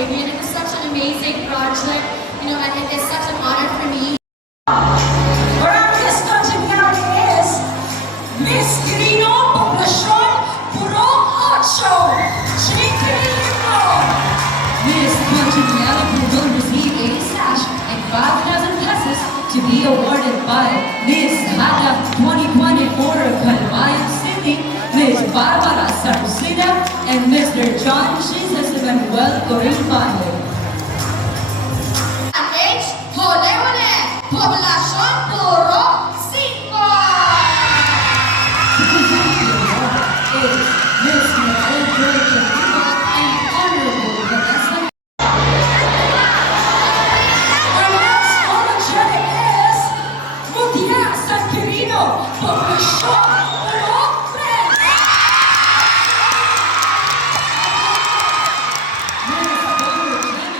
Adrian. It was such an amazing project, you know, and it is such an honor for me. Our artist congeniality is Miss Quirino Poblacion Purong Ocho. Chiquilino. Miss Congeniality will receive a sash and 5,000 pesos to be awarded by Miss Hada 2024 Calmayan City, Miss Barbara Sarcina, and Mr. John Jesus Manuel Corimbajo. Ang age, hole-hole, Poblacion Puro 5. Is Miss Nicole Georgia and Honorable Vanessa. Our next photogenic is Mutya San Quirino Poblacion Purong 3. Miss Photogenic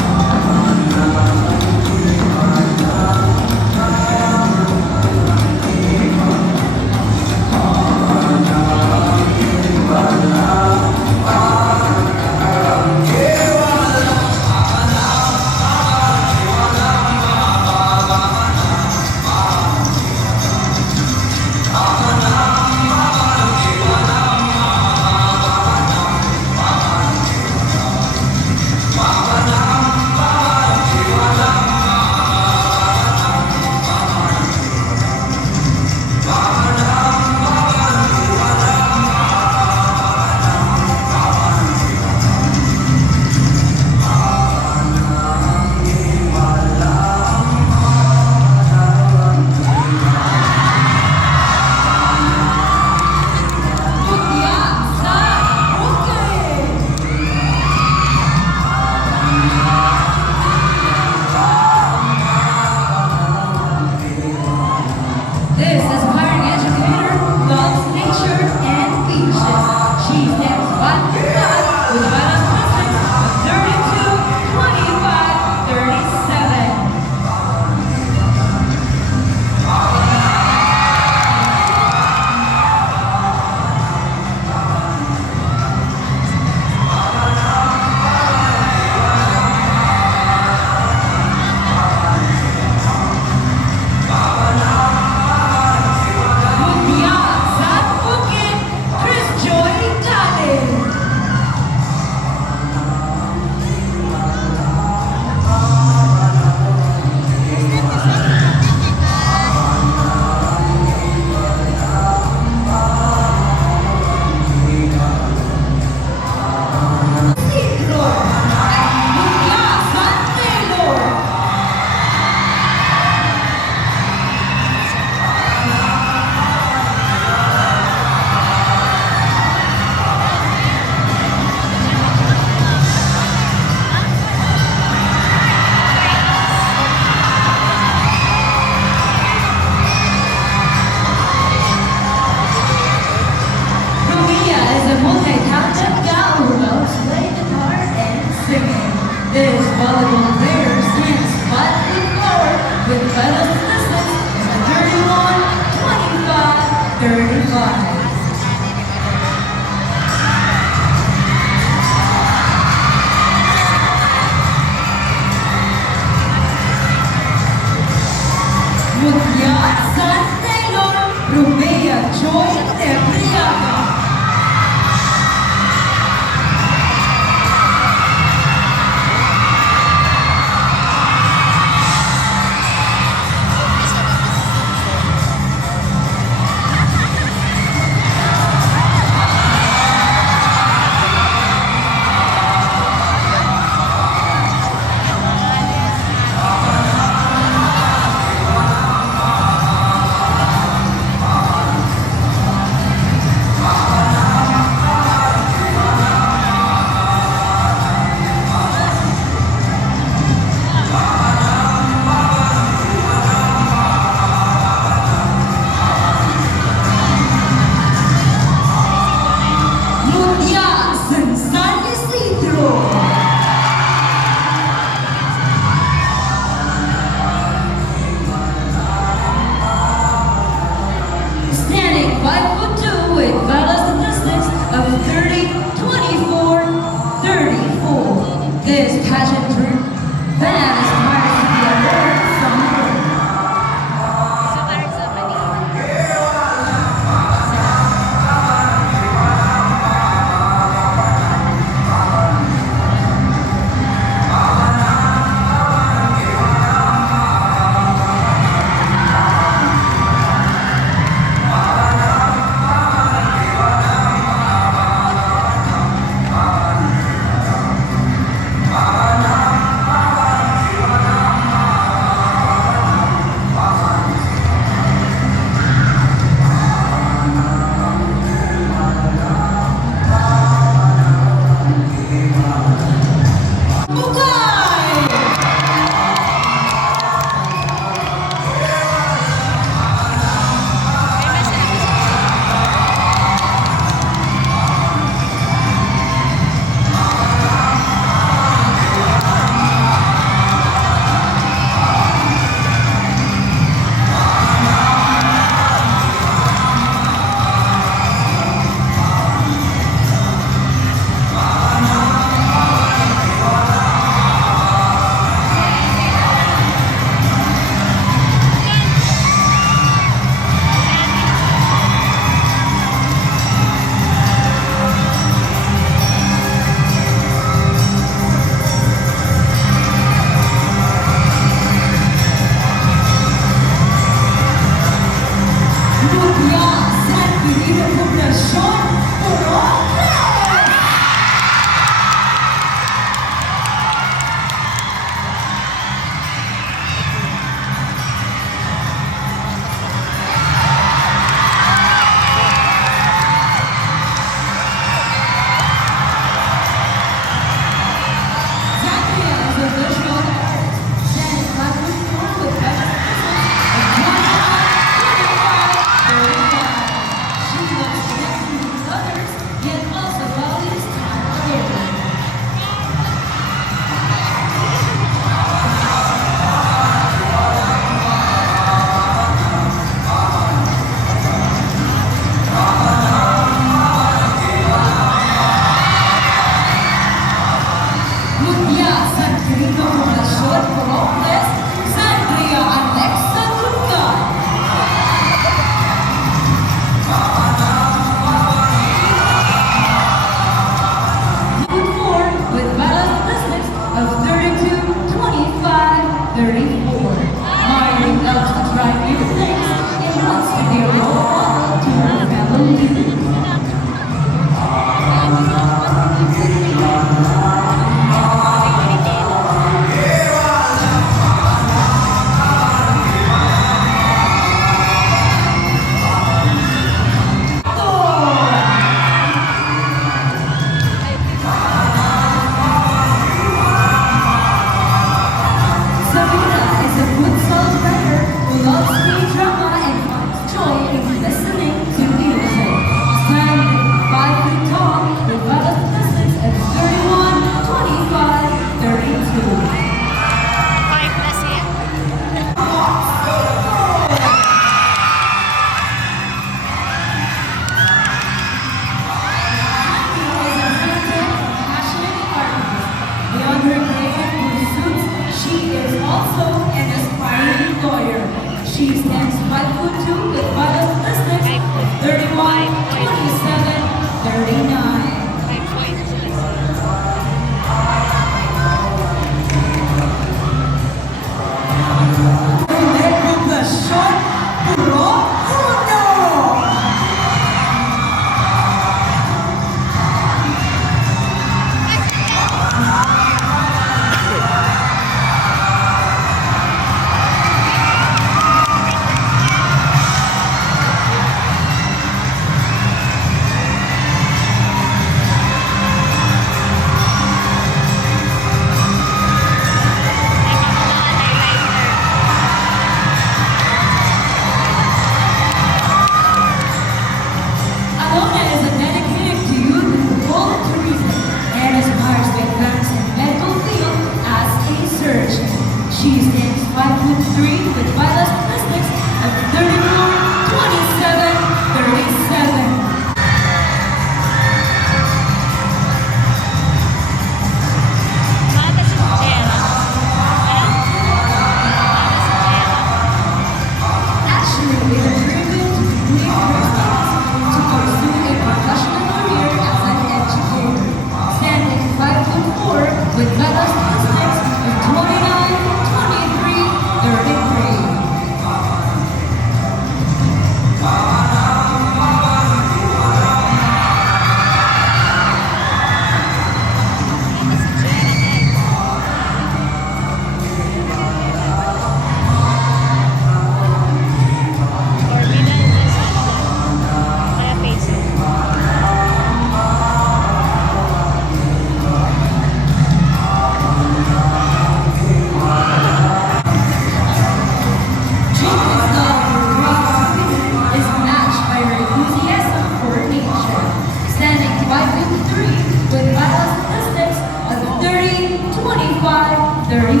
34.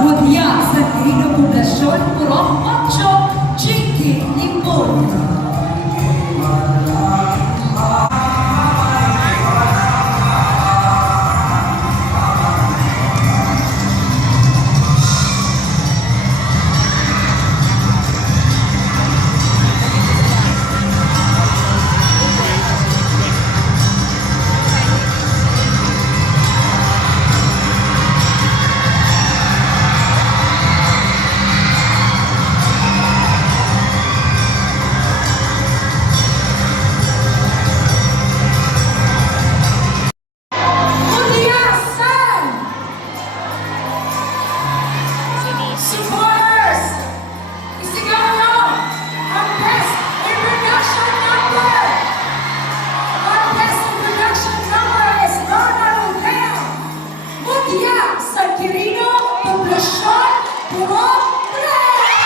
Mutya sa Tirino Poblasyon, Purok 8, Chinky, Lingkod. Mutya San! Supporters! Isigaw nyo ang best introduction number! Our best introduction number is Ronald Del! Mutya sa Tirino Poblasyon, Purok 3!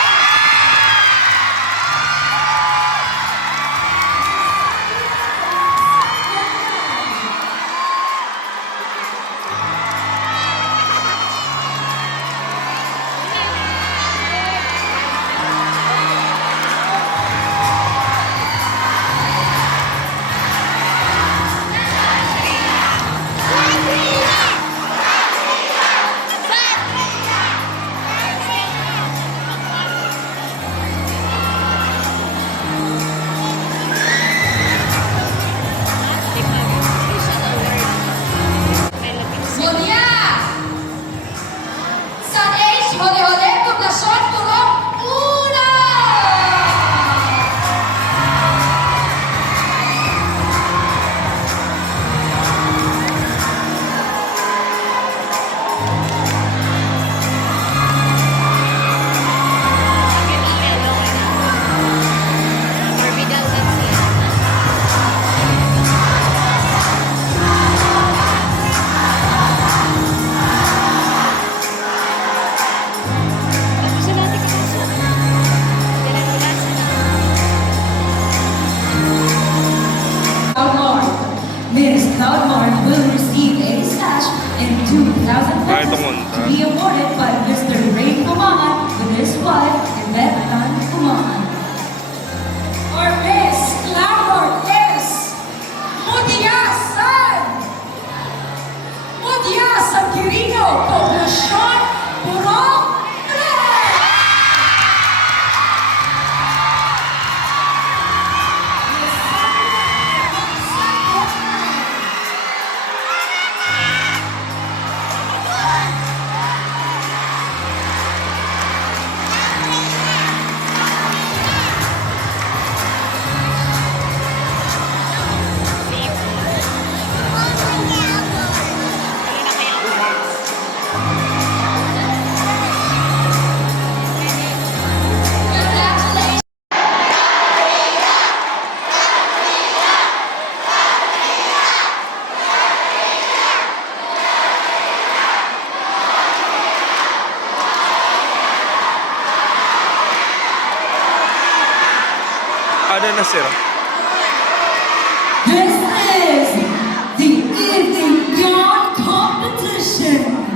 Mutya! San H, Hole-Hole, Poblasyon, Purok 1! Cloudmark. Miss Cloudmark will receive a sash and 2,000 pesos to be awarded by Mr. Ray Kumangan with his wife, Yvette Tan Kumangan. Our best clamor is Mutya San! Mutya sa Tirino Poblasyon, Purok Congratulations! Ada na sir. This is the evening yarn competition.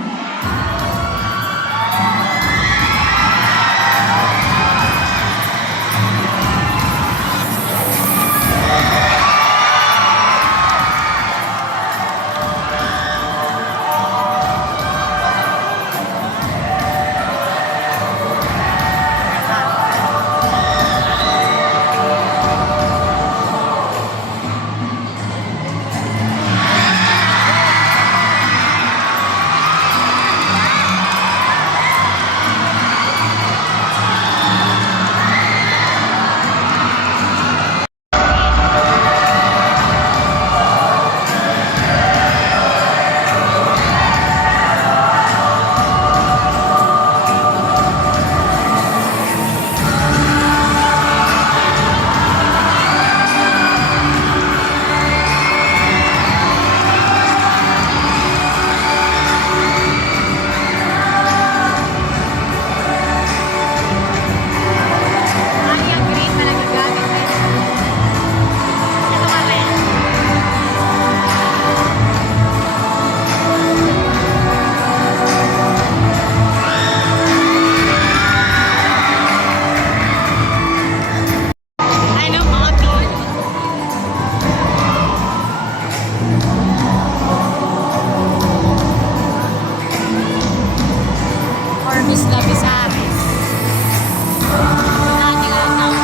Isla Misamis. Ating atang.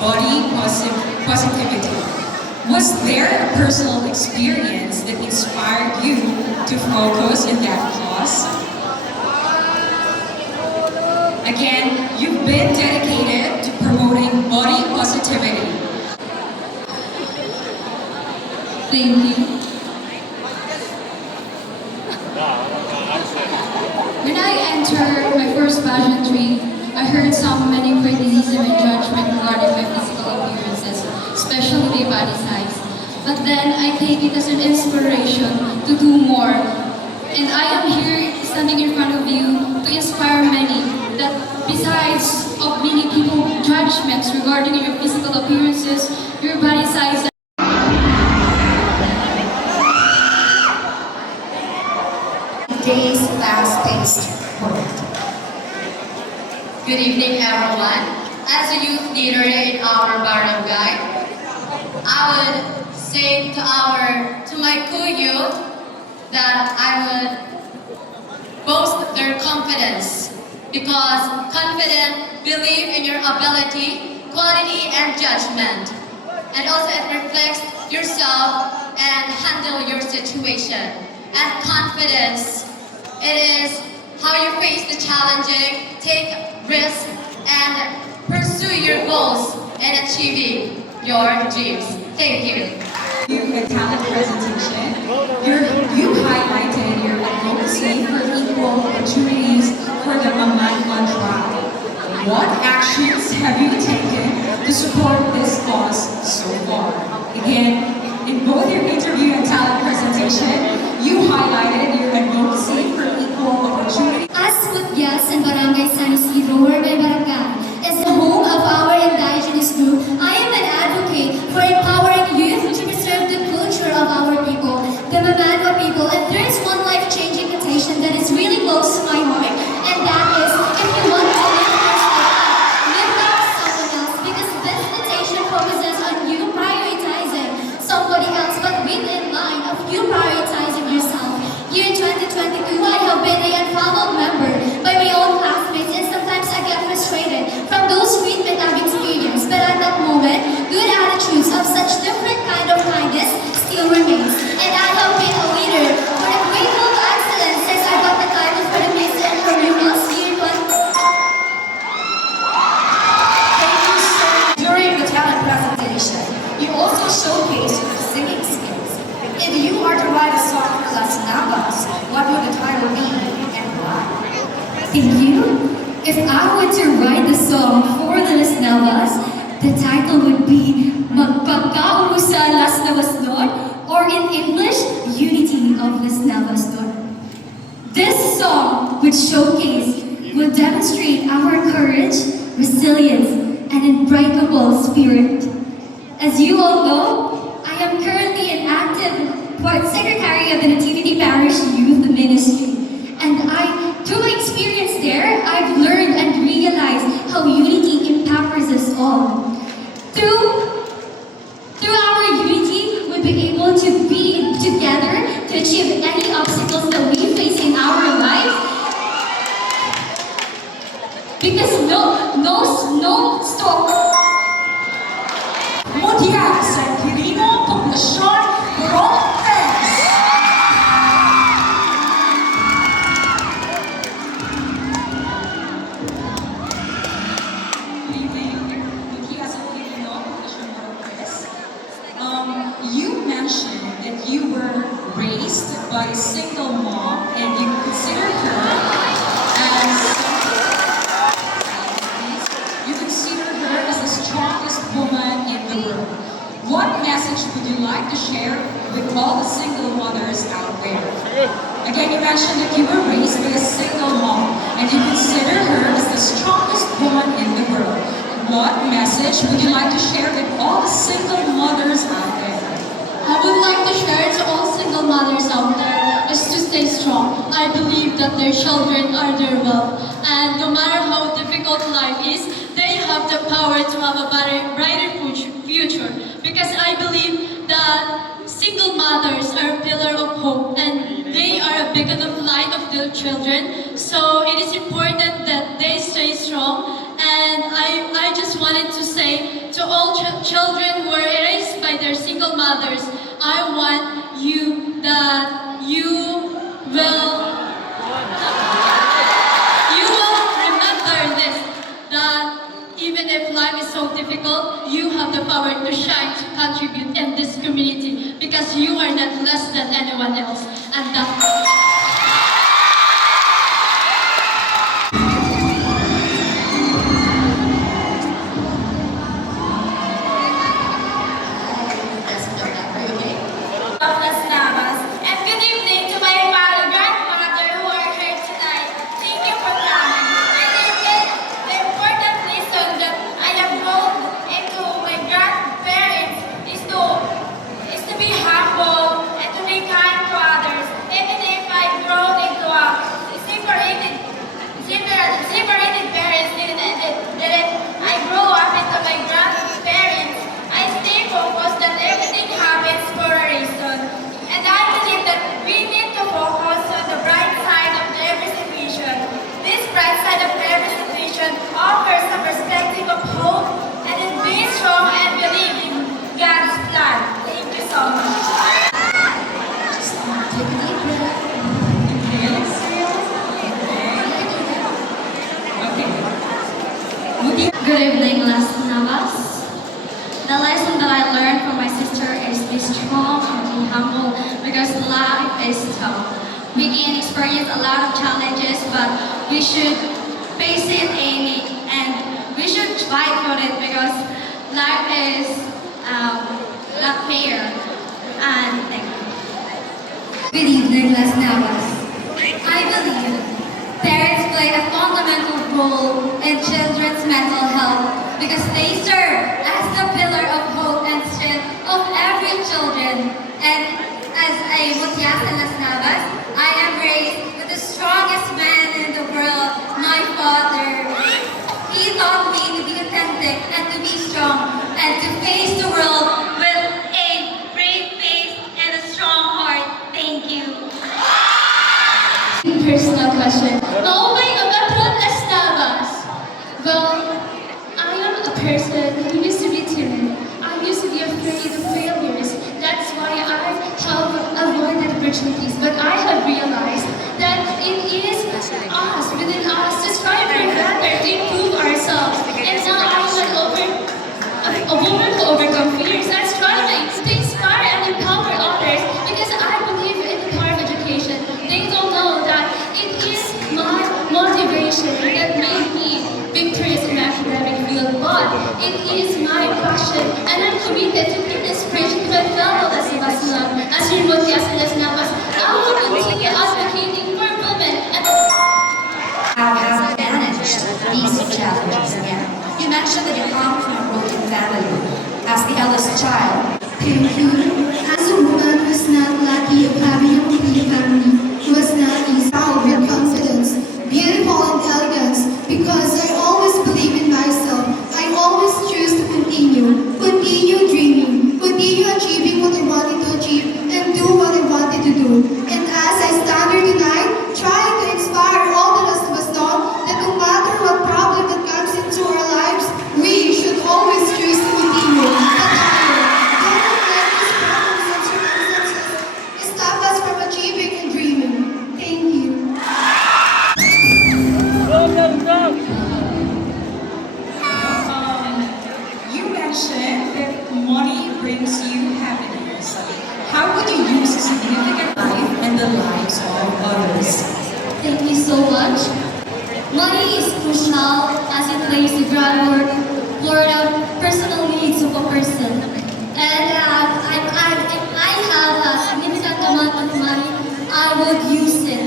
positivity. Was there a personal experience that inspired you to focus in that cause? Again, you've been dedicated to promoting body positivity. Thank you. When I entered my first pageantry, I heard many criticism and judgment regarding my physical appearances, especially my body size. But then I take it as an inspiration to do more. And I am here standing in front of you to inspire many that besides of many people judgments regarding your physical appearances, your body size, Today's fast-paced world. good evening, everyone. As a youth leader in our barangay, I would say to my co-youth that I would boast their confidence because confident believe in your ability, quality, and judgment. And also it reflects yourself and handle your situation. And confidence, it is how you face the challenging, take risks, and pursue your goals and achieving your dreams. Thank you. A talent presentation, you highlighted your advocacy for equal opportunities for the Mamanwan tribe. What actions have you taken to support this cause so far? Again, in both your interview and talent presentation, you highlighted your advocacy for equal opportunity. As Mutyas and Barangay San Isidro, where my barangay is the home of our indigenous group, I am an advocate for empowering youth to preserve the culture of our people, the Mamanwa people. And there is one life-changing quotation that is really close to my heart, and that is, if you want to live like someone else, because this quotation focuses on you prioritizing somebody else, but within line of you prioritizing yourself. Here in 2022, I have been a unfollowed member by my own classmates, and sometimes I get frustrated from those treatment I've experienced. But at that moment, good attitudes of such different kind of kindness still remains. And I have been a leader for the Cradle of Excellence since I got the title for the Miss and Communals year 20. Thank you so much. During the talent presentation, you also showcased your singing skills. If you are to write a song for Las Navas, what would the title be and why? Thank you. If I were to write the song for the Las Navas, the title would be Magpagkauro sa Las Navas Doon, or in English, Unity of Las Navas Doon. This song would demonstrate our courage, resilience, and unbreakable spirit. As you all know, I am currently an active secretary of the Nativity Parish Youth Ministry. And through my experience there, I've learned and realized how unity empowers us all. Through our unity, we'll be able to be together to achieve any obstacles that we face in our lives. Because no storm. Mutya sa Quirino, Poblacion, Brontes. You mentioned that you were raised by a single mom and you consider her as the strongest woman in the world. What message would you like to share with all the single mothers out there? Again, you mentioned that you were raised by a single mom and you consider her as the strongest woman in the world. What message would you like to share with all the single mothers out there? I would like to share to all single mothers out there is to stay strong. I believe that their children are their wealth, and no matter how difficult life is, they have the power to have a brighter future. Because I believe that single mothers are a pillar of hope, and they are a beacon of light of their children. So it is important that they stay strong. And I just wanted to say to To all children who are raised by their single mothers, I want you that you will remember this, that even if life is so difficult, you have the power to shine, to contribute in this community, because you are not less than anyone else. And that of Las Navas. And good evening to my father, grandmother who are here tonight. Thank you for coming. And the important reason that I have grown into my grandparents is to be humble and to be kind to others. Even if I've grown into a separated parents, I grow up into my grandparents. I stay focused that everything happens for a reason. And I believe that we need to focus on the bright side of every situation. This bright side of every situation offers a perspective of hope and in being strong and believing God's plan. Thank you so much. Take a deep breath. Good evening, Las Navas. The lesson that I learned from my sister is be strong and be humble because life is tough. We can experience a lot of challenges, but we should face it and we should fight for it because life is not fair. And thank you. Good evening, Las Navas. I believe parents play a fundamental role in children's mental health because they serve as the pillar of hope and strength of every children. And as a Mutya in Las Navas, I am raised with the strongest man in the world, my father. He taught me to be authentic and to be strong and to face the world with a brave face and a strong heart. Thank you. personal question. Knowing about Las Navas. Well, I am a person who used to be timid. I used to be afraid of failures. That's why I have avoided opportunities. But I have realized that it is us, within us, to strive for better, to improve ourselves. And now I am a woman who overcome fears and striving to inspire and empower others because I believe in the power of education. They don't know that it is my motivation that made me victorious in my academic field, but it is my passion and I'm committed to be an inspiration to my fellow Las Navas as your Mutya and Las Navas. I will continue advocating for women and How have you managed these challenges again? You mentioned that you come from a broken family. As the eldest child, Thank you. As a woman who is not lucky of having a complete family, it was not easy. Proud with confidence, beautiful and elegance, because I always believe in myself. I always choose to continue dreaming, continue achieving what I wanted to achieve, and do what I wanted to do. And as I stand here tonight, trying to inspire all the rest of us know that no matter what problem that comes into our lives, we should always choose to continue. Stop us from achieving and dreaming. Thank you. You mentioned that money brings you happiness. How would you use a significant life and the lives of others? Thank you so much. Money is crucial as it plays a grand role for the personal needs of a person. And if I have a significant amount of money, I would use it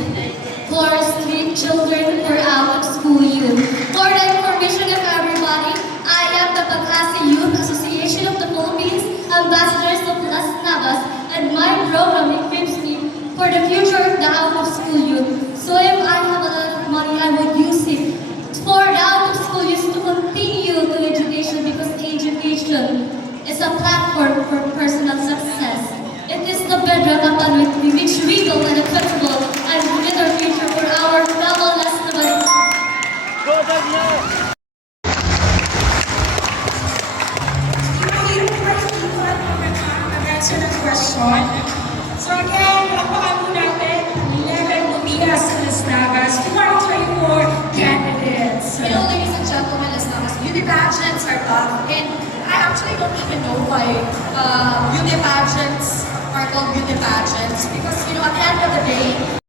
for street children for out of school youth. For the information of everybody, I am the Pagkasi Youth Association of the Philippines, Ambassadors of Las Navas, and my program equips me for the future of the out of school youth. So if I have a lot of money, I would use it for the out of school youth to continue to education because education is a platform for personal success. It is the bedrock upon which we go and accessible and better future for our fellow Las Navas. pageants are tough, and I actually don't even know why beauty pageants are called beauty pageants because at the end of the day,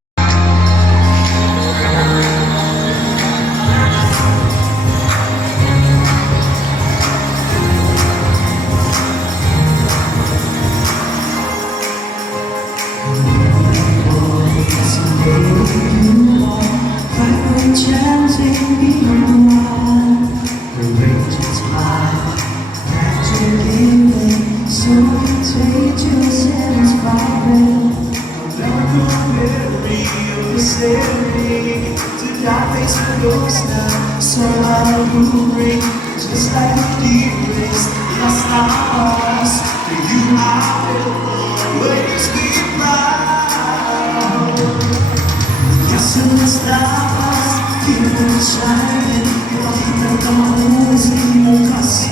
so contagious and inspiring. Very understanding to die face for ghosts now. So hungry, just like a dearest Las Navas. For you I will always be proud. Yes, and Las Navas, keep on shining. Ipakita ka mahusay mo kasi.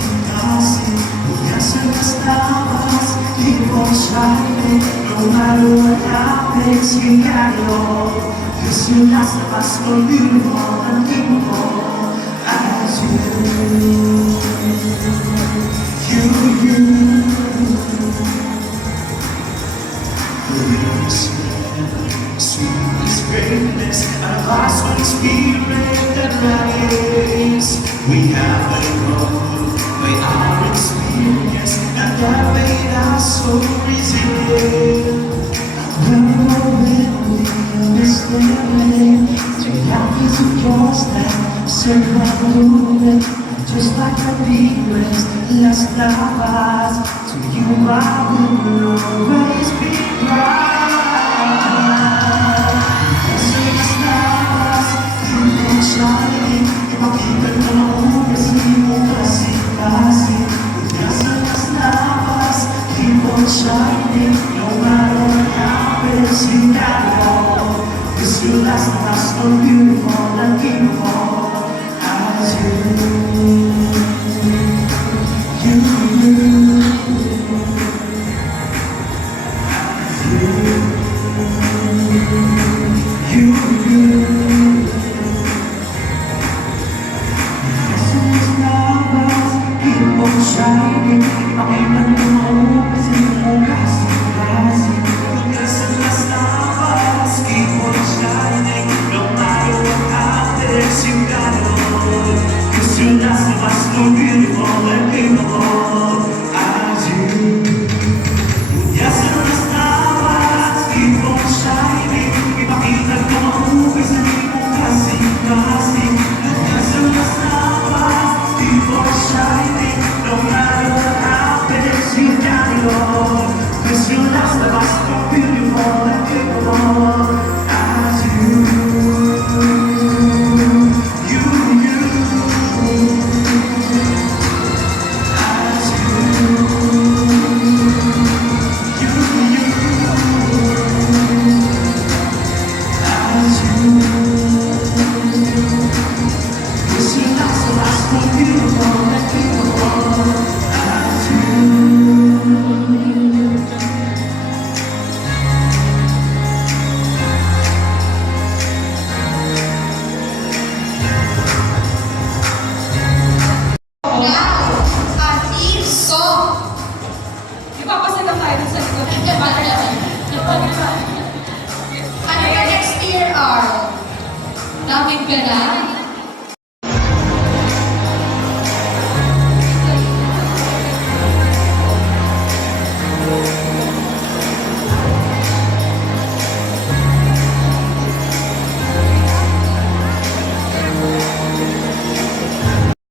Yes, and Las Navas, keep on shining. No matter what happens, you got it all. Cause you Las Navas, more beautiful and capable as you. Sweetest greatness, and a last one spirit that radiates. We have let go by our experience, and that made us so resilient. When we understand, three happens across that circle movement, just like a big rest, Las Navas. To you I will always be proud. Las Navas, keep on shining. Ipakita na mahusay mo kasi. Yes, Las Navas, keep on shining. No matter what happens, you got it all. Cause you Las Navas, more beautiful and capable as you. Shining, ipakita mo mahusay mo kasi. Yes, Las Navas, keep on shining. No matter what happens, you got it all. Cause you Las Navas, more beautiful and capable as you. Yes, Las Navas, keep on shining. Ipakita mo mahusay mo kasi. Yes, Las Navas, keep on shining. No matter what happens, you got it all. Cause you Las Navas, more beautiful and capable as you. David Gana.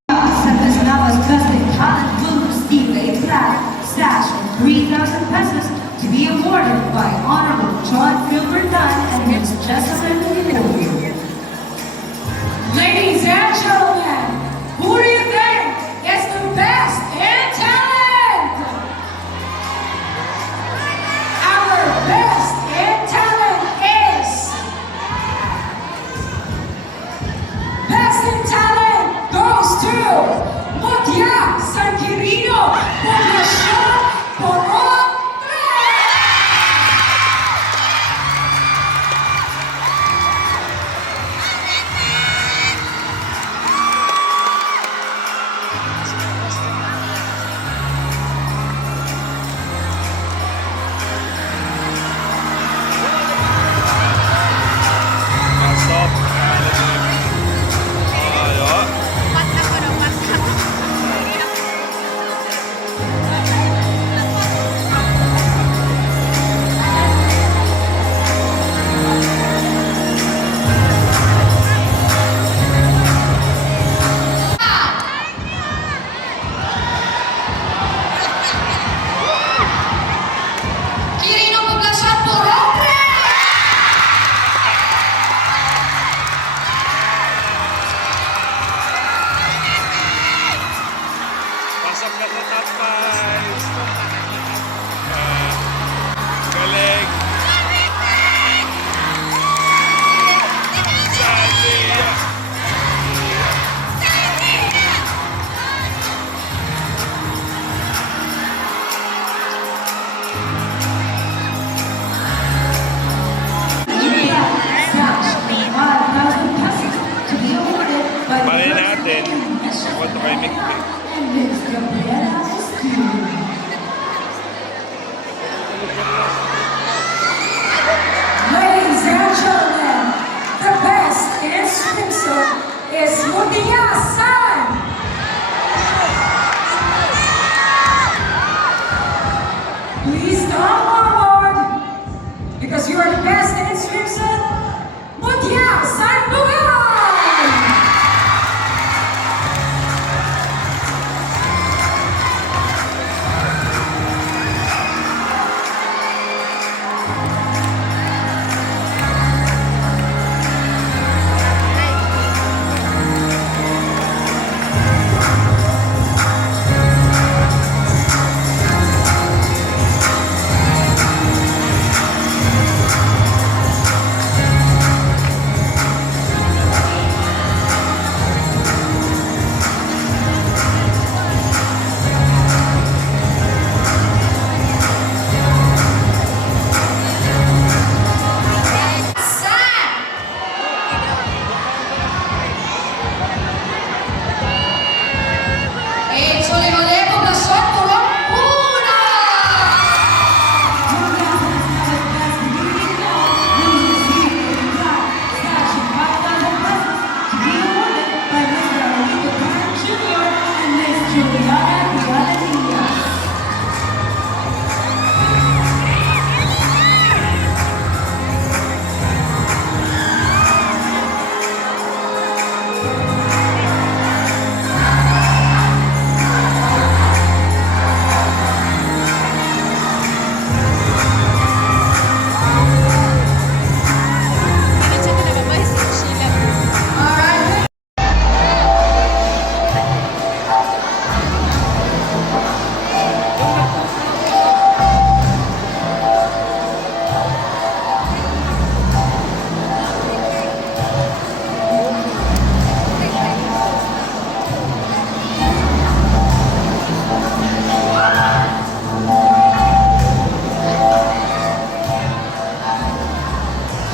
Las Navas Custom Talent Boots, delay plaque, sash, and 3,000 pesos to be awarded by Honorable John Gilbert Dunn and Ms. Jessamine Liborio. Ladies and gentlemen, who do you think is the best in talent? Our best in talent is Best in Talent goes to Mutya Poblacion Coron. and Miss Gabriela Escudo. Ladies and gentlemen, the best in swimsuit is Mutya San. Please come forward because you are the best in swimsuit. Mutya San Bugay!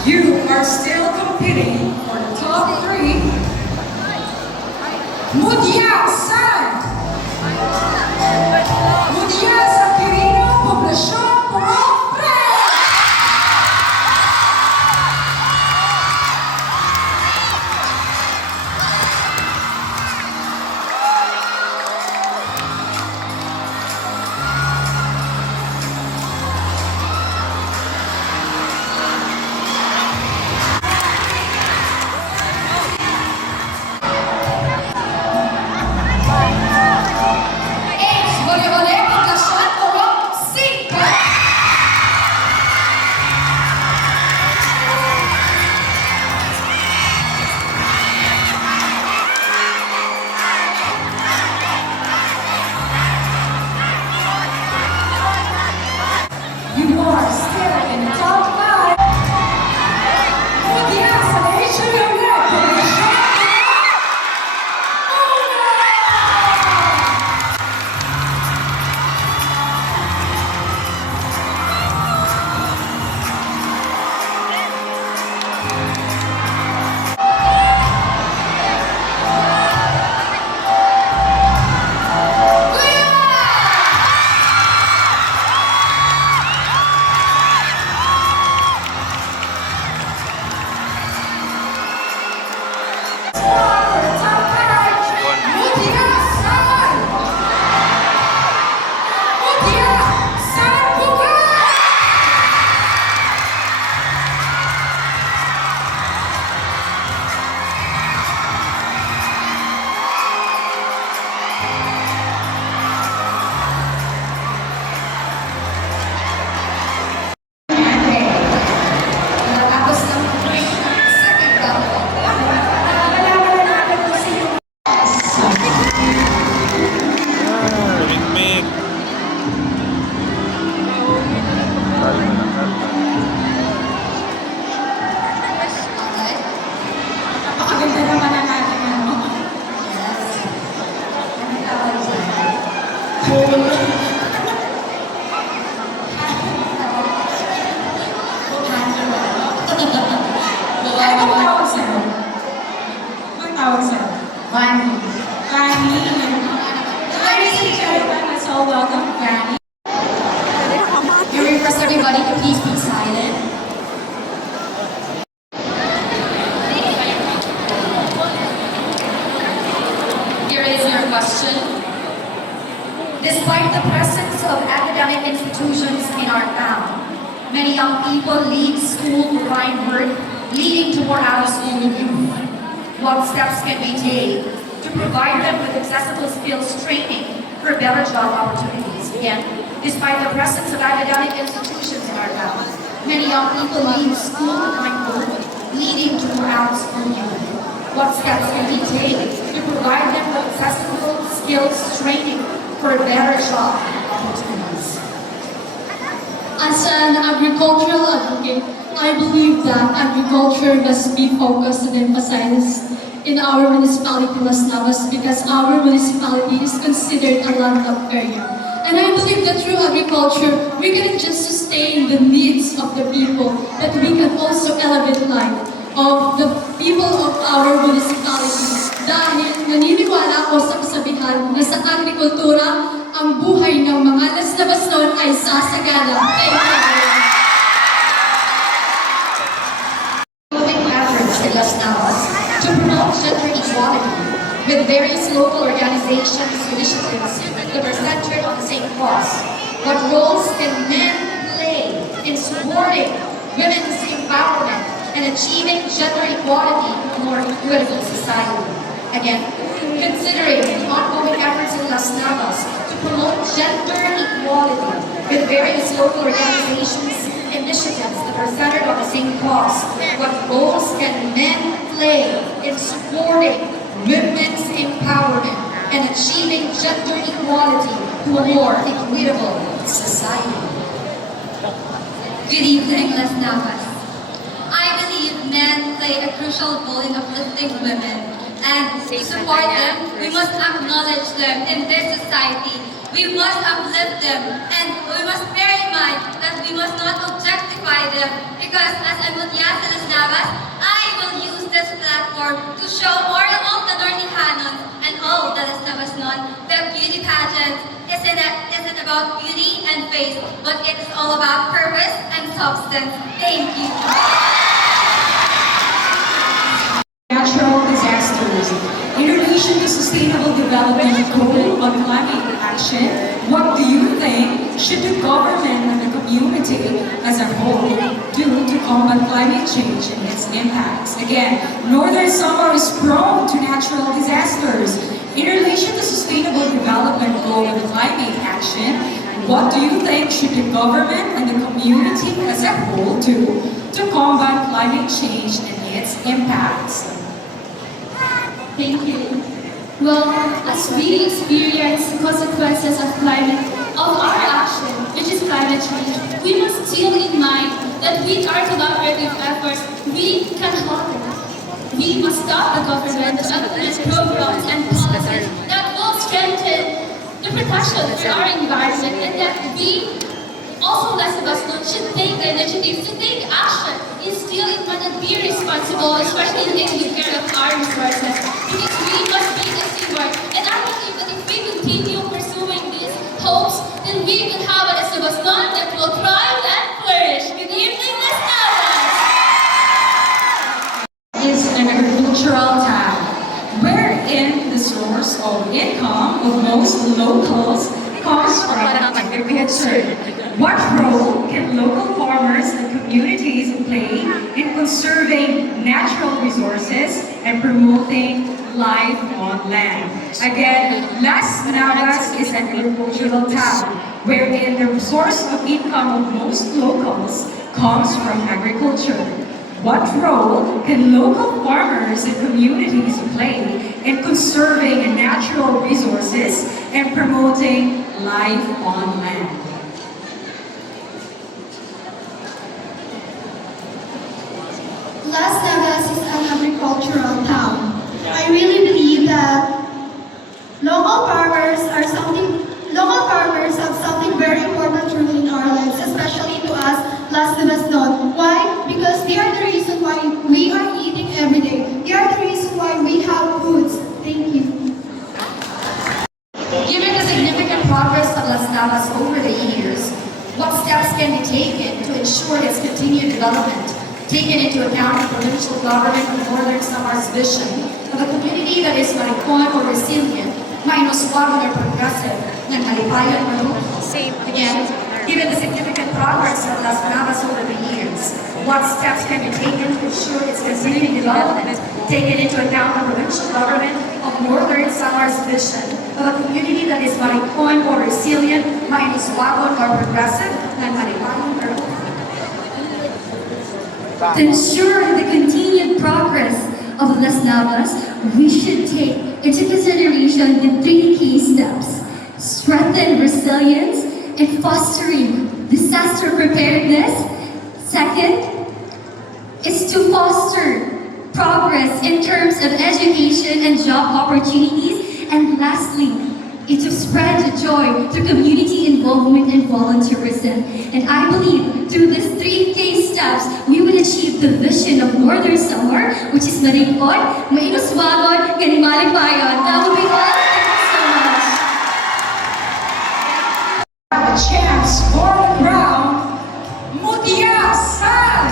You are still competing for the top 3. Mutya San. Mutya sa Quirino, Poblacion, Purong, you are still in the top 5. Mutya sa H&M, Poblacion, for the top 5. Mutya San. Mutya San Bugay. Tapos ng second round. Commitment. Tayo na lang, kalma. Okay. Napakaganda naman ang ating ano. Yes. Ano tawag dyan? Cool. Ano bang tawag sa'yo? Anong tawag sa'yo? Funny. Funny. Despite the presence of academic institutions in our town, many young people leave school to find work, leading to more out-of-school youth. What steps can we take to provide them with accessible skills training for better job opportunities? Again, despite the presence of academic institutions in our town, many young people leave school to find work, leading to more out-of-school youth. What steps can we take to provide them with accessible skills training for better job opportunities? As an agricultural advocate, I believe that agriculture must be focused and emphasized in our municipality, Las Navas, because our municipality is considered a landlocked area. And I believe that through agriculture, we can just sustain the needs of the people, but we can also elevate life of the people of our municipality. Dahil naniniwala ako sa kasabihan na sa agrikultura, ang buhay ng mga Las Navas noon ay sasagana. Thank you. Moving efforts in Las Navas to promote gender equality with various local organizations, initiatives that are centered on the same cause. What roles can men play in supporting women's empowerment and achieving gender equality in a more equitable society? Again, considering the ongoing efforts in Las Navas to promote gender equality with various local organizations, initiatives that are centered on the same cause, what roles can men play in supporting women's empowerment and achieving gender equality to a more equitable society? Good evening, Las Navas. I believe men play a crucial role in uplifting women, and to support them, we must acknowledge them in this society. We must uplift them, and we must bear in mind that we must not objectify them, because as a Mutya sa Las Navas, I will use this platform to show all the Nornihanos and all the Las Navas non that beauty pageant isn't about beauty and face, but it is all about purpose and substance. Thank you. Natural disasters. In relation to Sustainable Development Goal on climate action, what do you think should the government and the community as a whole do to combat climate change and its impacts? Again, Northern Samar is prone to natural disasters. In relation to Sustainable Development Goal on climate action, what do you think should the government and the community as a whole do to combat climate change and its impacts? Thank you. Well, as we experience the consequences of our action, which is climate change, we must still in mind that with our collaborative efforts, we can halt it. We must stop the government to implement programs and policies that will strengthen the protection for our environment, and that we also, less of us should take the initiative to take action in still in and be responsible, especially in taking care of our resources. Because we must be the steward. And I believe that if we continue pursuing these hopes, then we will have a Sebastian that will thrive and flourish. Good evening, Las Navas! Is an agricultural town, wherein the source of income of most locals comes from agriculture. What role can local farmers and communities play in conserving natural resources and promoting life on land? Again, Las Navas is an agricultural town, wherein the source of income of most locals comes from agriculture. What role can local farmers and communities play in conserving natural resources and promoting life on land? Las Navas is an agricultural town. I really believe that local farmers have something very important to do in our lives, especially to us, Las Navas non. Why? Because they are the reason why we are eating every day. They are the reason why we have foods. Thank you. Given the significant progress of Las Navas over the years, what steps can be taken to ensure its continued development, taking into account the provincial government of Northern Samar's vision of a community that is maricon or resilient, mainos suave or progressive, ng Malipayon Group. Again, given the significant progress of Las Navas over the years, what steps can be taken to ensure its continuing development, taking into account the provincial government of Northern Samar's vision of a community that is Maricon or resilient, Mainuswagon or progressive, ng Malipayon Group. To ensure the continued progress of Las Navas, we should take into consideration the 3 key steps: strengthen resilience and fostering disaster preparedness. Second is to foster progress in terms of education and job opportunities. And lastly, is to spread the joy through community involvement and volunteerism. And I believe through these 3 key steps, we would achieve the vision of Northern Samar, which is Maricon, Mainuswagon, and Malipayon. That would be all. Thank you so much. A chance for the crown, Mutya San!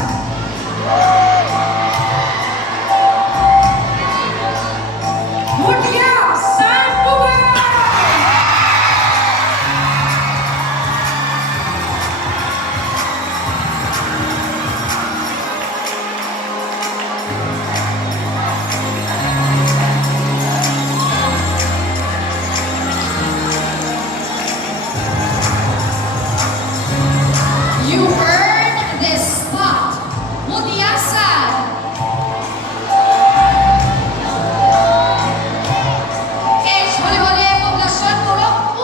Mutya San Buwan! You earned this spot, Mutya San! Huli-huli, poblasyon Purok 1!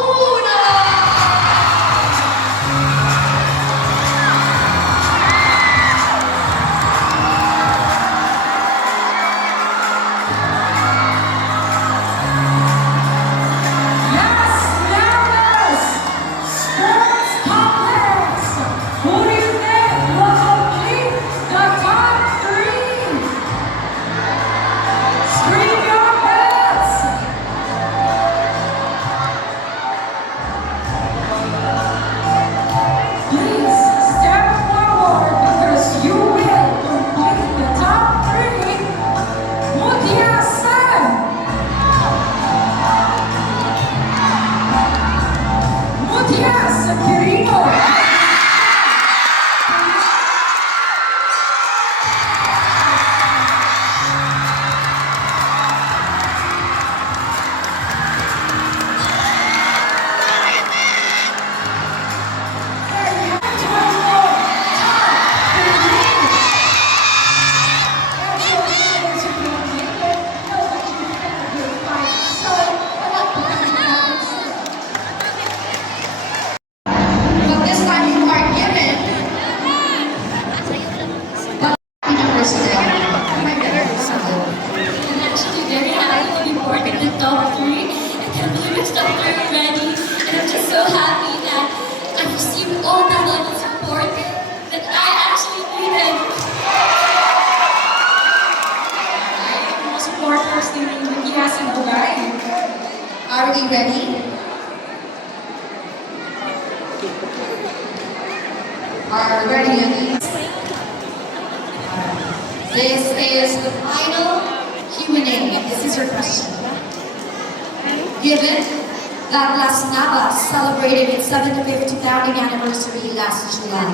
Las Navas Sports Complex! Who do you think will complete the top 3? Scream your bets! Please step forward because you will complete the top 3. Mutya San! Mutya San Quirino! But this time you are given University. I'm actually very happy to be born in the top 3. I can't believe it's top 3 already. And I'm just so happy that I've received all the love and support that I actually needed. Mga supporters ni Mutya San Buwan. Are we ready? Are we ready? This is the final Q&A. This is your question. Given that Las Navas celebrated its 75th founding anniversary last July,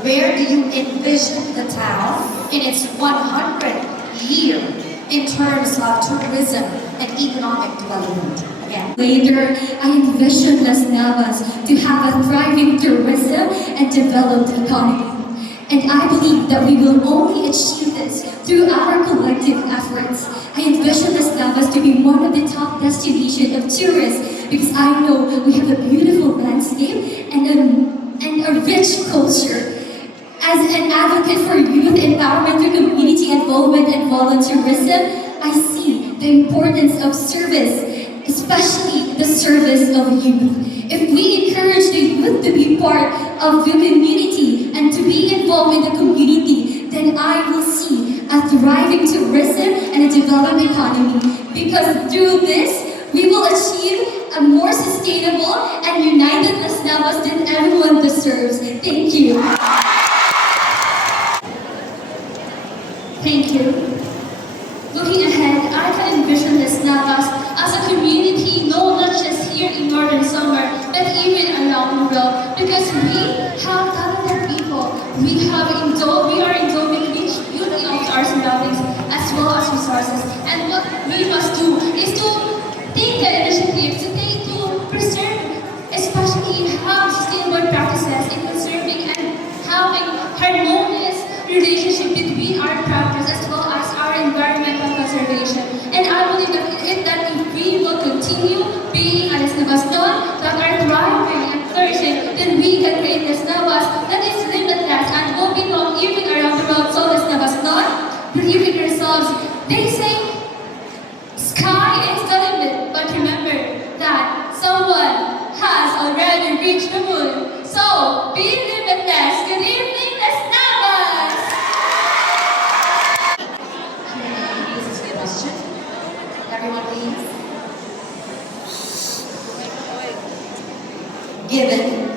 where do you envision the town in its 100th year in terms of tourism and economic development? Again. Later, I envision Las Navas to have a thriving tourism and developed economy. And I believe that we will only achieve this through our collective efforts. I envision Las Navas to be one of the top destinations of tourists because I know we have a beautiful landscape and a rich culture. As an advocate for youth empowerment through community involvement and volunteerism, I see the importance of service, especially the service of youth. If we encourage the youth to be part of the community and to be involved in the community, then I will see a thriving tourism and a developed economy. Because through this, we will achieve a more sustainable and united Las Navas than everyone deserves. Thank you. Thank you. Looking ahead, I can envision Las Navas as a community known not just here in Northern Samar, Navas not that are thriving and flourishing, then we can create Las Navas that is limitless and will become even around the world. So Las Navas not, believe in yourselves. They say sky is the limit, but remember that someone has already reached the moon. So be limitless. Good evening, Las Navas. This is the question. Everyone please. Given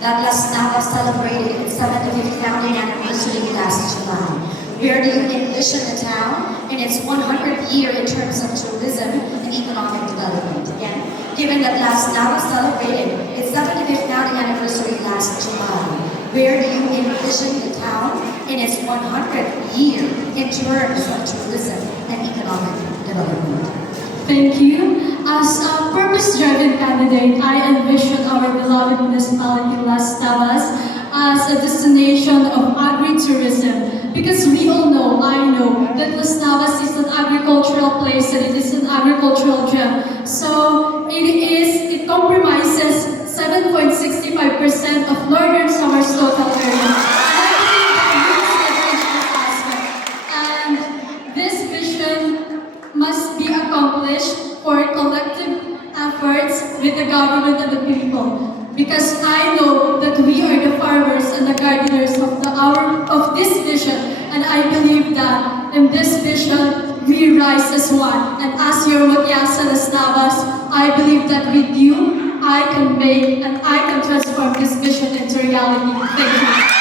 that Las Navas celebrated its 75th founding anniversary last July, where do you envision the town in its 100th year in terms of tourism and economic development? Again, given that Las Navas celebrated its 75th founding anniversary last July, where do you envision the town in its 100th year in terms of tourism and economic development? Thank you. As a purpose-driven candidate, I envision our beloved municipality Las Navas as a destination of agri-tourism, because we all know, I know, that Las Navas is an agricultural place and it is an agricultural gem. So it compromises 7.65% of Northern Summer's total area. And this vision must be accomplished for collective efforts with the government and the people. Because I know that we are the farmers and the gardeners of this vision, and I believe that in this vision we rise as one. And as your Mutya Las Navas, I believe that with you I can make and I can transform this vision into reality. Thank you.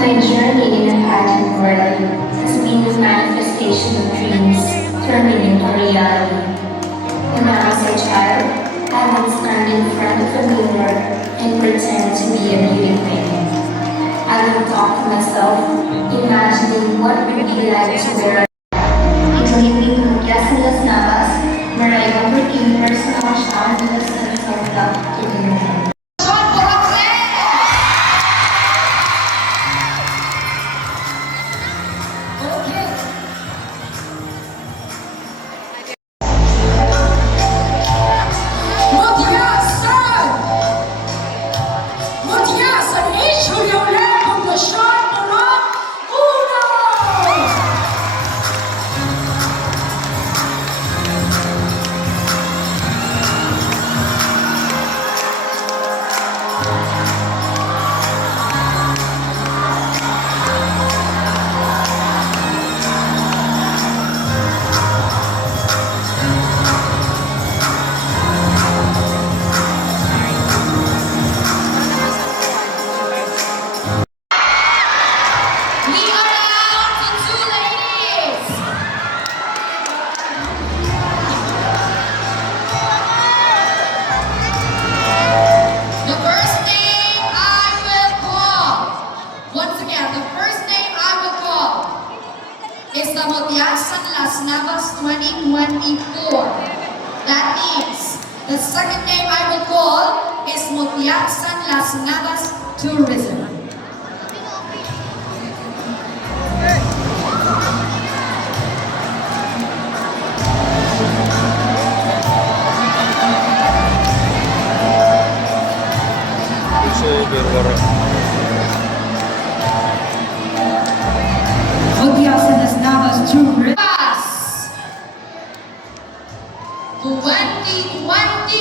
My journey in the pageant world has been the manifestation of dreams turning into reality. When I was a child, I would stand in front of a mirror and pretend to be a beauty queen. I would talk to myself, imagining what it would be like to wear Ito hindi Mutya sa Las Navas, where I overcame personal challenges and self-doubt to the limit. Las Navas 2024. That means the second name I will call is Mutya Las Navas Tourism. Mutya Las Navas Tourism. 2024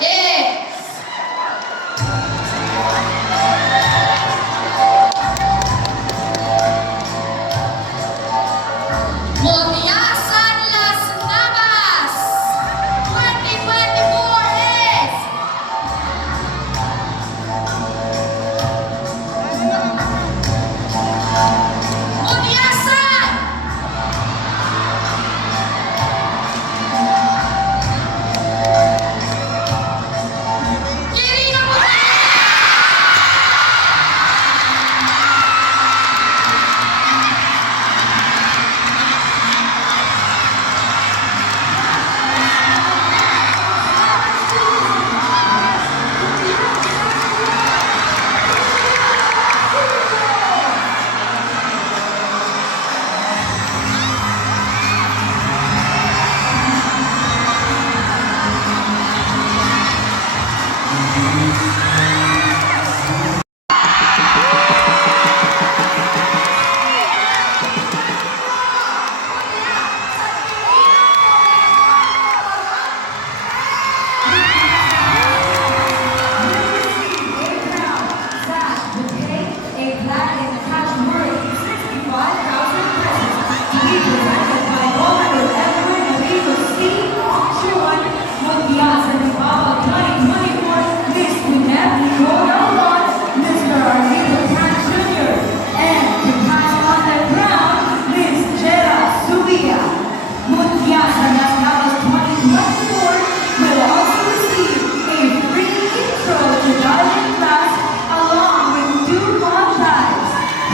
is Mutya Las Navas. 2024 is Mutya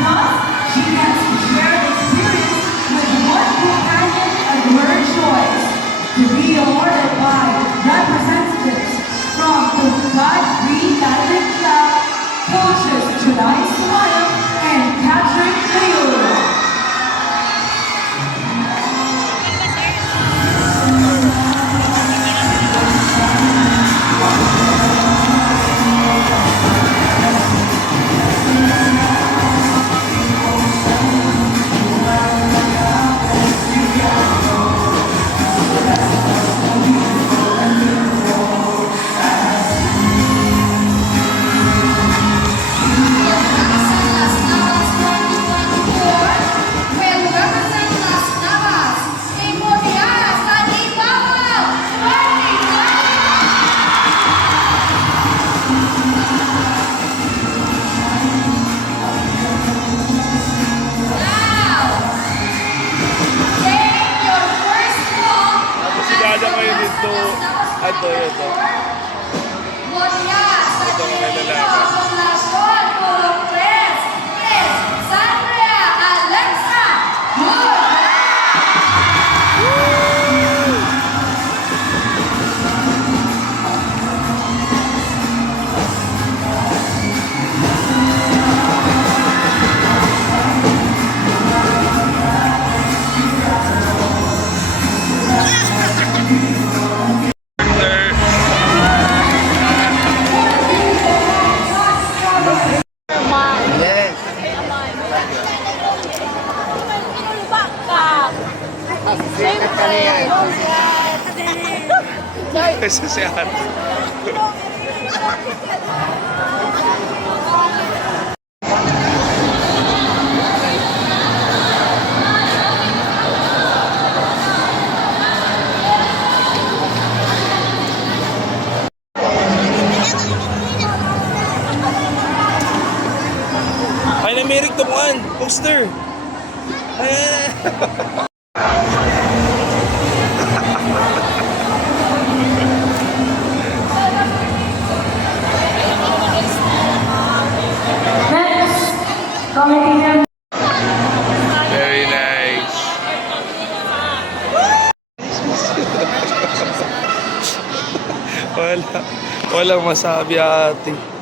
Thus, she gets to share the experience with one companion of her choice, to be awarded by representatives from the God Green Diamond Club, coaches July Smile and Patrick Cleora. Las Navas 2024 will represent Las Navas in Mutya sa Davao 2025. Now, take your first walk Si Dada kayo dito. Ito. Mutya sa Ito mga Davao lalaki. Poblacion Pulong Tres is Sandria Alexa Mutya. Ese si Ate. Ay, namirik tumuan. Poster. Ay. Very nice. Walang masabi ate.